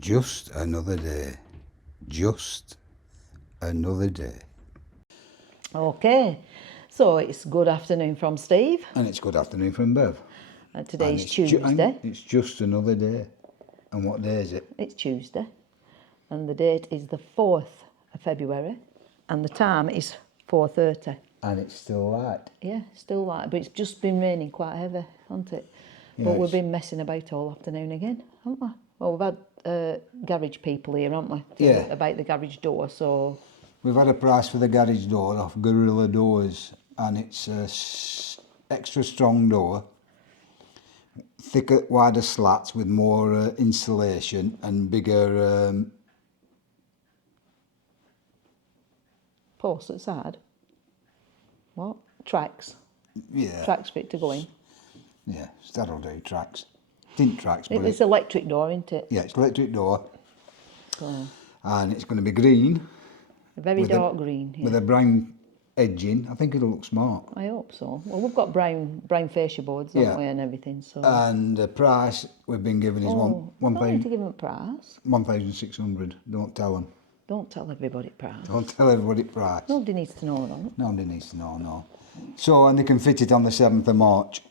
Just another day. Just another day. Okay, so it's good afternoon from Steve. And it's good afternoon from Bev. Today's it's Tuesday. It's just another day. And what day is it? It's Tuesday. And the date is the 4th of February. And the time is 4:30. And it's still light. Yeah, still light. But it's just been raining quite heavy, hasn't it? Yeah, but we've been messing about all afternoon again, haven't we? Well, we've had garage people here, haven't we? Yeah. About the garage door, so... We've had a price for the garage door off Gorilla Doors. And it's a extra strong door. Thicker, wider slats with more insulation and bigger... Posts at the side. What? Tracks. yeah. Tracks for it to go in. Yeah, that'll do, tracks. Tint tracks, but It's electric door, isn't it? yeah, it's electric door. So, And it's going to be green. a very dark green. Yeah. With a brown edging. I think it'll look smart. I hope so. Well, we've got brown fascia boards, haven't we, and everything. So. And the price we've been given is don't need to give them a price. 1,600. Don't tell them. Don't tell everybody price. Don't tell everybody price. Nobody needs to know that. Nobody needs to know, no. So, and they can fit it on the 7th of March.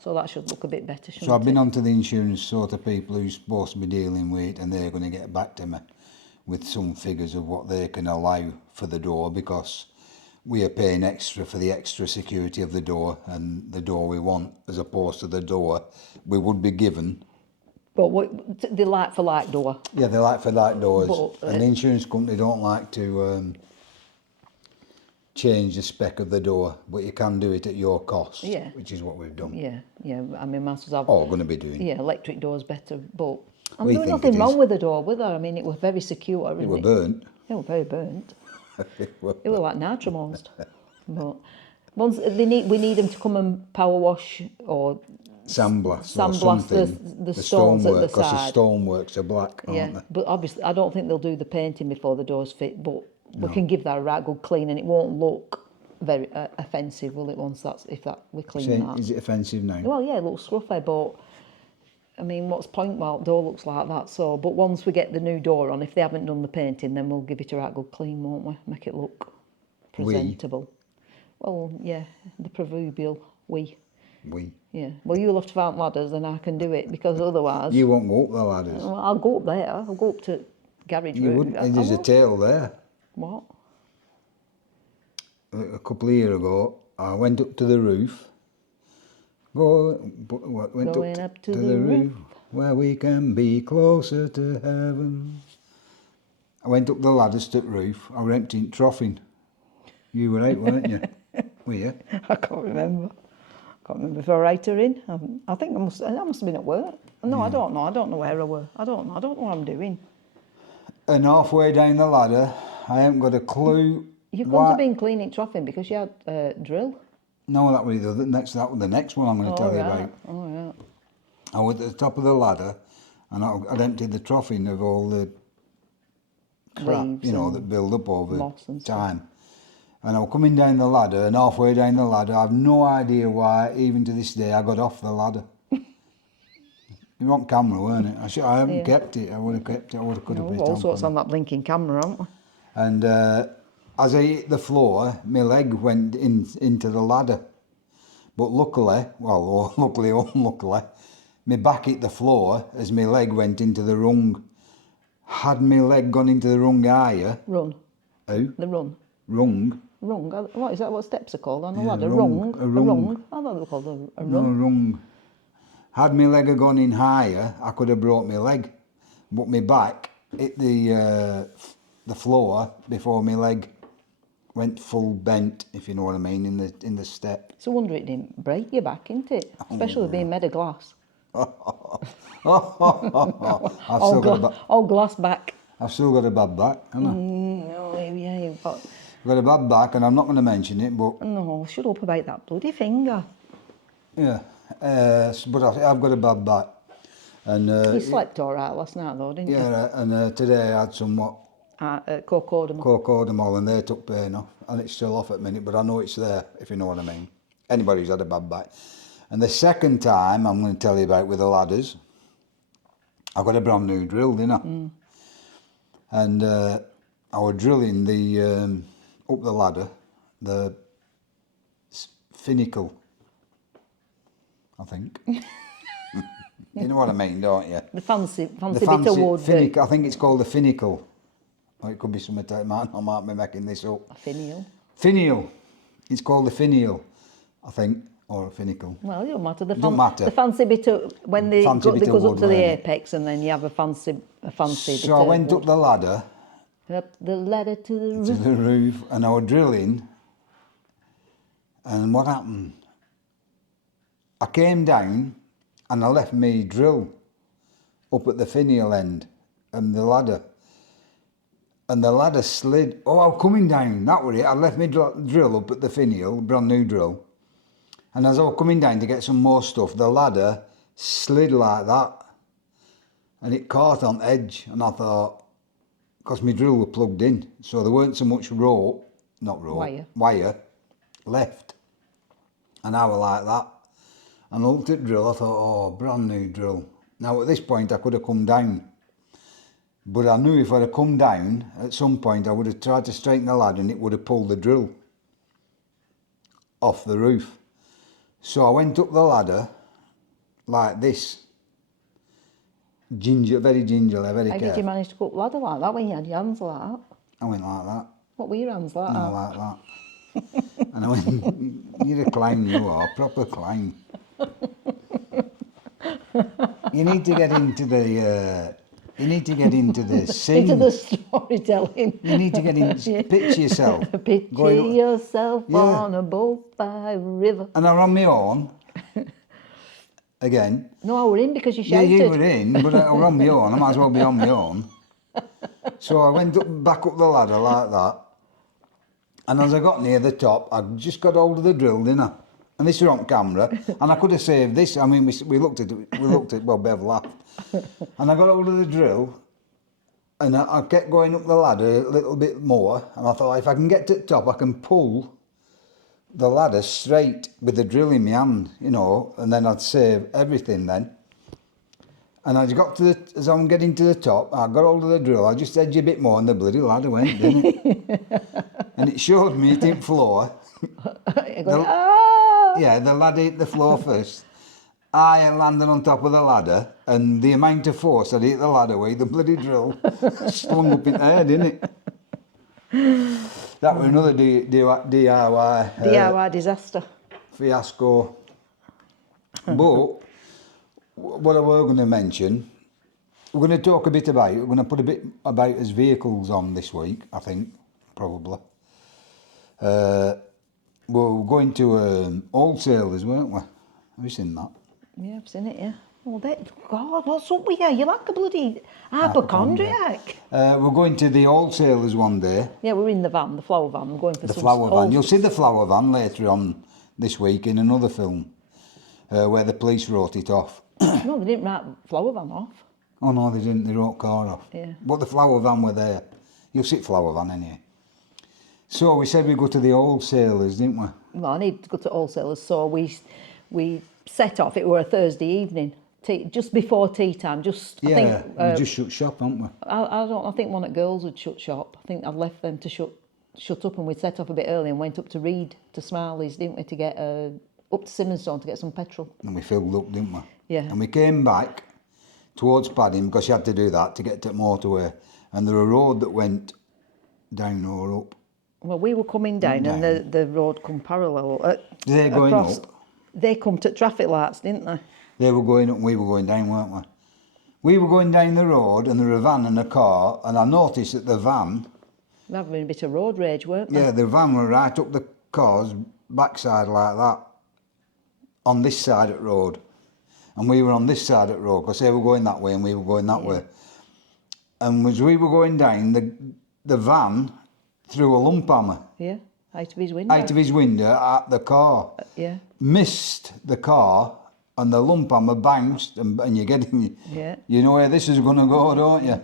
So that should look a bit better, shouldn't it? So I've been on to the insurance sort of people who's supposed to be dealing with it, and they're going to get back to me with some figures of what they can allow for the door, because we are paying extra for the extra security of the door, and the door we want, as opposed to the door we would be given. But the like-for-like door. Yeah, they like for light doors, But, and the insurance company don't like to change the spec of the door, but you can do it at your cost, Yeah. which is what we've done. Yeah. I mean, masters have... All going to be doing. Yeah, electric door's better, but... And We there was think nothing it wrong is. with the door, was there? I mean, it was very secure, It wasn't were it? burnt. It was very burnt. It were- It was like nitromosed. But once we need them to come and power wash or Sandblast or sandblast something. the stones at the because the side. stoneworks are black, aren't Yeah, they? but obviously I don't think they'll do the painting before the doors fit. But we can give that a right good clean, and it won't look very offensive, will it? Once we clean that. Is it offensive now? Well, yeah, it looks scruffy, but I mean, what's point? Well, the door looks like that. So, but once we get the new door on, if they haven't done the painting, then we'll give it a right good clean, won't we? Make it look presentable. Well, yeah, the proverbial we. Yeah. Well, you'll have to find ladders, and I can do it, because otherwise. You won't go up the ladders. Well, I'll go up there. I'll go up to garage You room. wouldn't. There's a tail there. What? A couple of years ago, I went up to the roof. Going up to the roof, where we can be closer to heaven. I went up the ladders to the roof. I were emptying troughing. You were out, weren't you? Were you? I can't remember. I can't remember if I write her in. I think I must have been at work. No, I don't know. I don't know where I were. I don't know. I don't know what I'm doing. And halfway down the ladder, I haven't got a clue. You couldn't have been cleaning troughing because you had drill. No, that was the next one I'm going to tell you about. Oh, yeah. I was at the top of the ladder, and I'd emptied the troughing of all the crap, Leaves that build up over moss and stuff. time. And I was coming down the ladder, and halfway down the ladder, I have no idea why, even to this day, I got off the ladder. You were on camera, weren't it? I haven't kept it. I would have kept it. Could have put it All on sorts camera. on that blinking camera, aren't we? And as I hit the floor, my leg went into the ladder. But luckily, or unluckily, my back hit the floor as my leg went into the rung. Had my leg gone into the rung higher... Run. Who? The run. Rung? Rung. What is that? What steps are called on a Yeah, ladder? rung. A rung. I thought they were called a No, rung. rung. Had my leg have gone in higher, I could have broke my leg. But my back hit the floor before my leg went full bent, if you know what I mean, in the step. It's a wonder it didn't break your back, isn't it? Especially being made of glass. Glass back. I've still got a bad back, haven't I? Yeah, you've got... I've got a bad back, and I'm not going to mention it, but... No, shut up about that bloody finger. Yeah, but I've got a bad back. And You slept all right last night, though, didn't you? yeah, and today I had somewhat Cocodamol. and they took pain off, and it's still off at the minute, but I know it's there, if you know what I mean. Anybody who's had a bad back. And the second time I'm going to tell you about with the ladders, I got a brand new drill, didn't I? And I was drilling the up the ladder, the finicle, I think. You know what I mean, don't you? The fancy The bit of wood. finicle, I think it's called the finicle. Or it could be something like I might be making this up. A finial. Finial. It's called the finial, I think, or a finicle. Well, it don't matter. Don't matter. The fancy bit of, when they, Fancy bit they of goes wood, up to the weren't it? apex and then you have a fancy bit So I of went wood. up the ladder Up the ladder to the to roof. the roof and I was drilling. And what happened? I came down and I left me drill up at the finial end and the ladder. And the ladder slid. Oh, I was coming down, that was it. I left me drill up at the finial, brand new drill. And as I was coming down to get some more stuff, the ladder slid like that. And it caught on edge. And I thought, because my drill was plugged in, so there weren't so much wire left. And I was like that. And I looked at drill, I thought, oh, brand new drill. Now at this point I could have come down. But I knew if I'd have come down, at some point I would have tried to straighten the ladder and it would have pulled the drill off the roof. So I went up the ladder like this. Very gingerly, very How careful. did you manage to go up the ladder like that when you had your hands like that? I went like that. What were your hands like No, that? like that. And I went, you're a clown, you are, proper clown. You need to get into the scene. Into the storytelling. You need to get in, picture yourself. Picture going up- yourself Yeah. on a boat by a river. And I was on my own. Again. No, I were in because you Yeah, shouted. you were in, but I was on my own. I might as well be on my own. So I went back up the ladder like that. And as I got near the top, I just got hold of the drill, didn't I? And this was on camera. And I could have saved this. I mean, we looked at it, well, Bev laughed. And I got hold of the drill. And I kept going up the ladder a little bit more. And I thought, if I can get to the top, I can pull the ladder straight with the drill in my hand, you know, and then I'd save everything then. And as I'm getting to the top, I got hold of the drill, I just edged a bit more and the bloody ladder went, didn't it? And it showed me it didn't floor. You're going, ah! Yeah, the ladder hit the floor first. I landed on top of the ladder and the amount of force I hit the ladder with, the bloody drill slung up in the air, didn't it? That was another DIY. DIY disaster. Fiasco. But what I were going to mention, we're going to talk a bit about, we're going to put a bit about his vehicles on this week, I think, probably. We're going to wholesalers, weren't we? Have you seen that? Yeah, I've seen it, yeah. Oh, God, what's up with you? You're like a bloody hypochondriac. We're going to the wholesalers one day, Yeah, we're in the van, the flower van. We're going for the some flower van. old- You'll see the flower van later on this week in another film where the police wrote it off. No, they didn't write flower van off. Oh no, they didn't, they wrote car off. Yeah. But the flower van were there. You'll see flower van anyway. So we said we'd go to the wholesalers, didn't we? Well, I need to go to wholesalers, so we set off. It were a Thursday evening, just before tea time. I think, we just shut shop, haven't we? I think one of the girls had shut shop. I think I'd left them to shut up, and we set off a bit early and went up to Reed to Smiley's, didn't we, to get up to Simonstone to get some petrol. And we filled up, didn't we? Yeah. And we came back towards Padding because you had to do that to get to the motorway. And there was a road that went down or up. Well, we were coming down, and the road come parallel. They're going across. up. They come to traffic lights, didn't they? They were going up and we were going down, weren't we? We were going down the road and there was a van and a car, and I noticed that the van, They were having a bit of road rage, weren't they? yeah, the van were right up the car's backside like that, on this side of the road. And we were on this side of the road because they were going that way and we were going that way. And as we were going down, the van threw a lump hammer Yeah, out of his window. out of his window at the car. Yeah, Missed the car and the lump hammer bounced and you're getting, yeah. you know where this is going to go, don't you?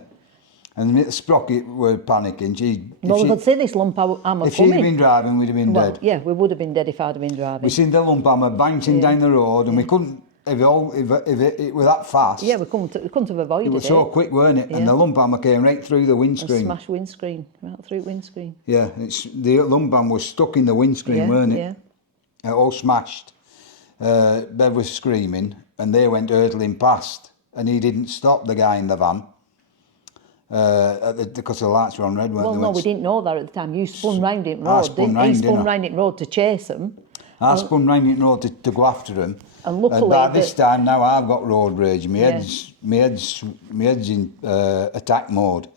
And the Sprocket were panicking. Well, we could see this lump hammer if she'd coming. been driving, we'd have been Well, dead. yeah, we would have been dead if I'd have been driving. We seen the lump hammer bouncing down the road and we couldn't if it were that fast, Yeah, we couldn't have avoided it it. was so quick, weren't it? And the lump hammer came right through the And windscreen. smashed windscreen, right through windscreen. Yeah, the lump hammer was stuck in the windscreen, Yeah, weren't it? yeah. It all smashed. Bev was screaming, and they went hurtling past, and he didn't stop, the guy in the van, because the lights were on red, weren't Well, they? no, we didn't know that at the time. You spun round it road, spun didn't round, he? Spun didn't I? round it road to chase them. I spun round it road to go after him. And luckily by this that- time now I've got road rage. My Yeah. head's in attack mode.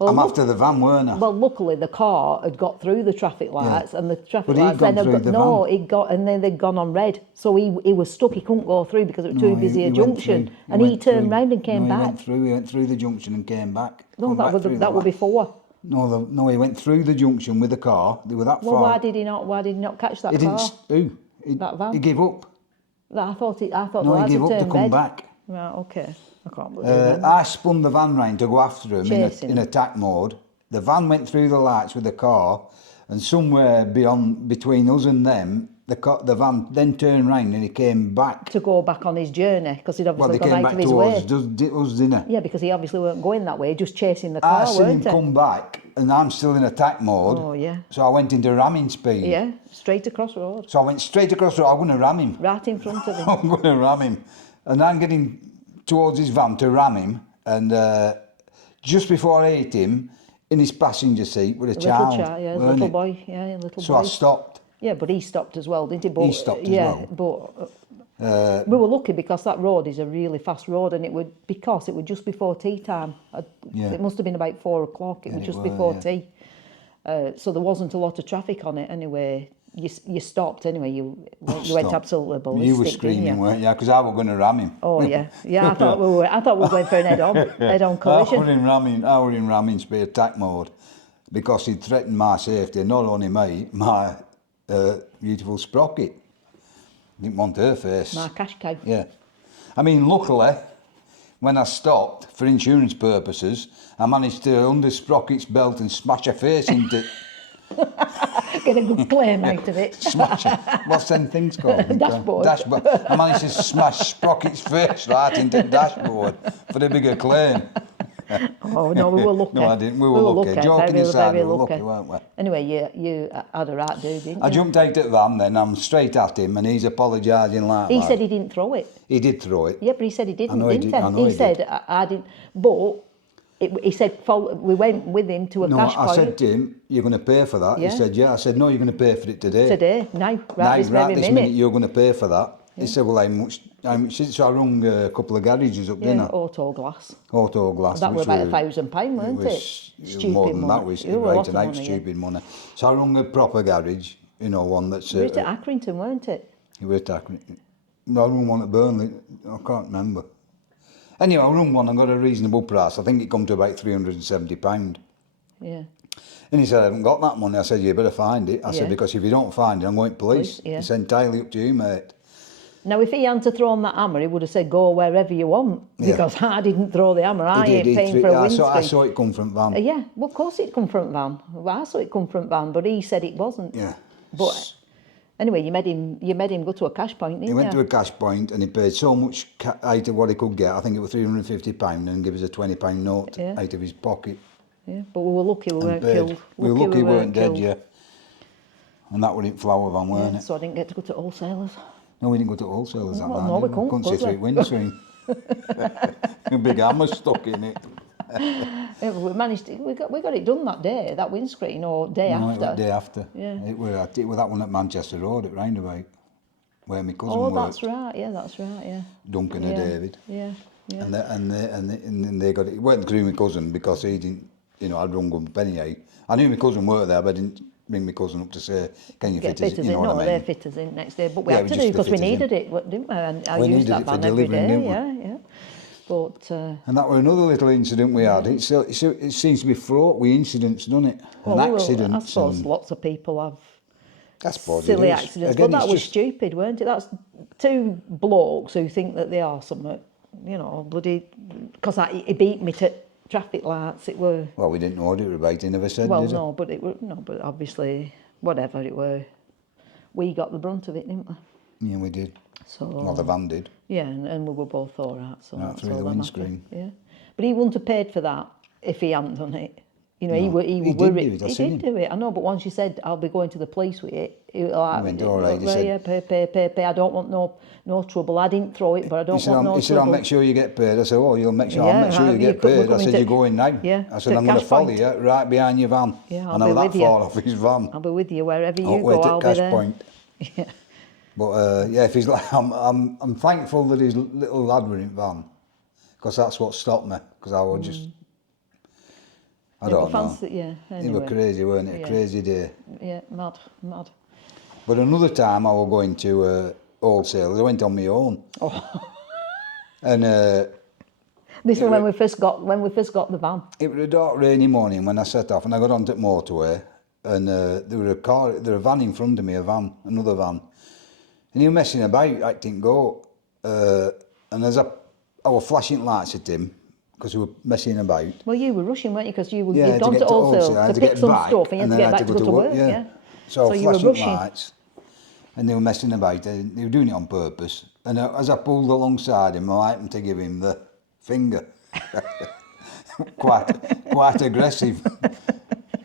Well, I'm after the van, weren't I? Well, luckily the car had got through the traffic lights, and the traffic But he'd lights gone then had through got, the no, van. it got, and then they'd gone on red, so he was stuck. He couldn't go through because it was too busy a went junction, through. and he went turned through. round and came no, back. He went through the junction and came back. No, Come that back was through that the was van. before. No, he went through the junction with the car. They were that Well, far. why did he not catch that He car? didn't. Who? That van? He gave up. I thought the No, lights he gave had up to turned come red. back. Right, okay. I can't believe it. I spun the van round to go after him Chasing in him. attack mode. The van went through the lights with the car, and somewhere between us and them, the van then turned round and he came back. To go back on his journey because he'd Well, obviously they gone came out back of his towards way. us, didn't they? Yeah, because he obviously weren't going that way, just chasing the I car, seen him weren't he? come back, and I'm still in attack mode. Oh, yeah. So I went into ramming speed. Yeah, straight across road, So I went straight across the road. I'm going to ram him. right in front of him. I'm going to ram him. And I'm getting towards his van to ram him, and just before I hit him, in his passenger seat with a child. Yeah, weren't little it? boy, yeah, little So boy. I stopped. Yeah, but he stopped as well, didn't he? But, He stopped as yeah, well. but we were lucky because that road is a really fast road, and it was just before tea time. Yeah. It must have been about 4 o'clock. It was just before tea, so there wasn't a lot of traffic on it anyway. You stopped anyway. You went Stopped. absolutely ballistic. You were didn't screaming, you? weren't you? Because I was going to ram him. Oh yeah. I thought we were going for an head-on collision. I were in ramming speed attack mode because he'd threatened my safety, not only me, my beautiful sprocket. Didn't want her face. My cash cow. Yeah. I mean, luckily, when I stopped, for insurance purposes, I managed to undo Sprocket's belt and smash her face into it. Get a good claim out of it. Smash it. What's them things called? Dashboard. Dashboard. I managed to smash Sprocket's face right into the dashboard for the bigger claim. Oh no, we were lucky. No, I didn't. We were lucky. Joking aside, very we were lucky, weren't we? Anyway, you had a right do, didn't you? I jumped out of the van then, I'm straight at him and he's apologising like He that. said he didn't throw it. He did throw it. Yeah, but he said he didn't, I know he didn't did, he? I know he said, did. I didn't, but he said, we went with him to a No, cash I point. said to him, you're going to pay for that? Yeah. He said, yeah. I said, no, you're going to pay for it today. Today, now, right this right very this minute. you're going to pay for that. He said, well, how much is it? So I rung a couple of garages up, didn't I? Auto glass. Auto glass. That which was about were- £1,000, weren't it? was Stupid more than money. that. Was It was a right lot and of out money, yeah. stupid money. So I rung a proper garage, one that's... You were at Accrington, weren't it? You were attacking. No, I rung one at Burnley. I can't remember. Anyway, I rung one and got a reasonable price. I think it come to about £370. Yeah. And he said, I haven't got that money. I said, you better find it. I Yeah. said, because if you don't find it, I'm going to police. Police, yeah. It's entirely up to you, mate. Now, if he hadn't thrown that hammer, he would have said, go wherever you want. Yeah. Because I didn't throw the hammer. I He ain't did. paying for a I windscreen. saw it come from van. Yeah, well, of course it come from van. Well, I saw it come from van, but he said it wasn't. Yeah. But anyway, you made him go to a cash point, didn't He went to you? a cash point and he paid so much out of what he could get. I think it was £350 and give us a £20 note Yeah. out of his pocket. Yeah, but we were lucky we And weren't paid. killed. We were lucky we weren't dead, killed. yeah. And that was in Flower Van, weren't Yeah, it? so I didn't get to go to wholesalers. No, we didn't go to wholesalers that Well, night. no, we did couldn't, Couldn't see could through we? it windscreen. A big hammer stuck in it. Yeah, we managed to, we got it done that day, that windscreen, or day No, after. it was the day after. Yeah. It was that one at Manchester Road at Roundabout, where my cousin Oh, worked. that's right. Yeah, that's right. Yeah. Duncan and David. Yeah. Yeah. And they got it. It weren't through my cousin because he didn't. I'd rung up anyhow. I knew my cousin worked there, but I didn't ring my cousin up to say, "Can you Get fit us?" fitters You know in. what No, I they mean? fit us in next day, but we Yeah, had we to just do because we fit us in. needed it, didn't we? And I We used needed that it for van every delivering, day. didn't we? Yeah. But And that was another little incident we had. It seems to be fraught with incidents, doesn't it? well, And I accidents. suppose and lots of people have I suppose it silly is. accidents, Again, but that it's was just- stupid, weren't it? That's two blokes who think that they are something, bloody. Because he beat me to traffic lights. It were. Well, we didn't know what it was about. He never said, Well, did he? no, but it were but obviously whatever it were, we got the brunt of it, didn't we? Yeah, we did. So Well, the van did. yeah, and we were both all right. So Right that's through all the I'm happy. windscreen. Yeah, but he wouldn't have paid for that if he hadn't done it. You know, he No. were He did worried. do it, I He seen did him. do it. I know, but once you said I'll be going to the police with it, he was like, He went, all right, he said- yeah, pay. I don't want no trouble. I didn't throw it, but I He don't said, want no he said, I'll trouble. make sure you get paid. I said, oh, you'll make sure, Yeah, I'll make sure right, you you get could- we're paid. I coming said, to- you're going now. Yeah, I said, to I'm going to cash follow point. you right behind your van. Yeah, I I'll know be that with you. far off his van. I'll be with you wherever you I'll go. wait I'll at be cash there. point. Yeah. But yeah, if he's like, I'm thankful that his little lad were in van, because that's what stopped me. Because I was just, I don't know. Fancy, yeah. It Anyway. was crazy, weren't it? Yeah. A crazy day. Yeah, mad. But another time I was going to wholesalers, I went on my own. Oh. And This was when we first got the van. it was a dark rainy morning when I set off, and I got onto the motorway, and there was a van in front of me, another van, and he was messing about, acting go, and as I was flashing lights at him because he was messing about. Well, you were rushing, weren't you? Because you'd Yeah, gone to wholesale I had to pick get some back, stuff, and you had to then get I back to go to work. Yeah. So you were flashing rushing. lights, and they were messing about. They were doing it on purpose. And as I pulled alongside him, I happened to give him the finger. quite aggressive.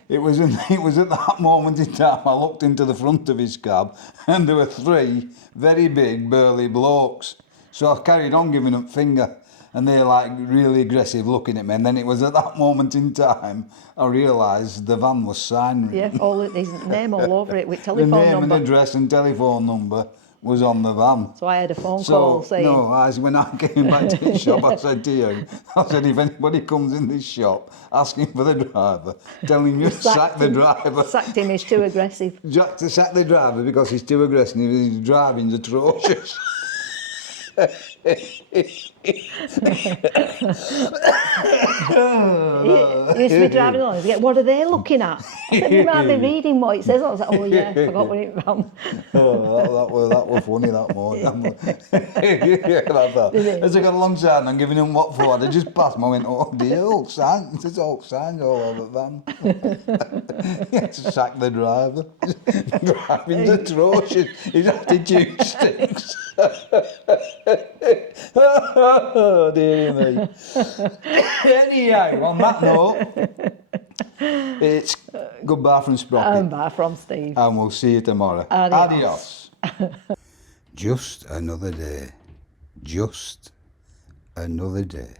It was at that moment in time I looked into the front of his cab, and there were three very big burly blokes. So I carried on giving them finger, and they're like really aggressive looking at me. And then it was at that moment in time I realised the van was signed. Yeah, his name all over it with The telephone name number. and address and telephone number was on the van. So I had a phone call saying, when I came back to the shop, I said to you, I said, if anybody comes in this shop asking for the driver, tell him you sack the driver. Sacked him, he's too aggressive. Jack to sack the driver because he's too aggressive. His driving's atrocious. He used to be driving along. He'd get, what are they looking at? I said, you might be reading what it says. I was like, oh yeah, I forgot what it was. That was funny that morning. As I got alongside and I'm giving him what for, I just passed him. I went, oh dear, old signs. There's old signs all over the van. He had to sack the driver. Driving's atrocious. His attitude stinks. Oh dear me. Anyhow, on that note, it's goodbye from Sprocket. And bye from Steve. And we'll see you tomorrow. Adios. Just another day. Just another day.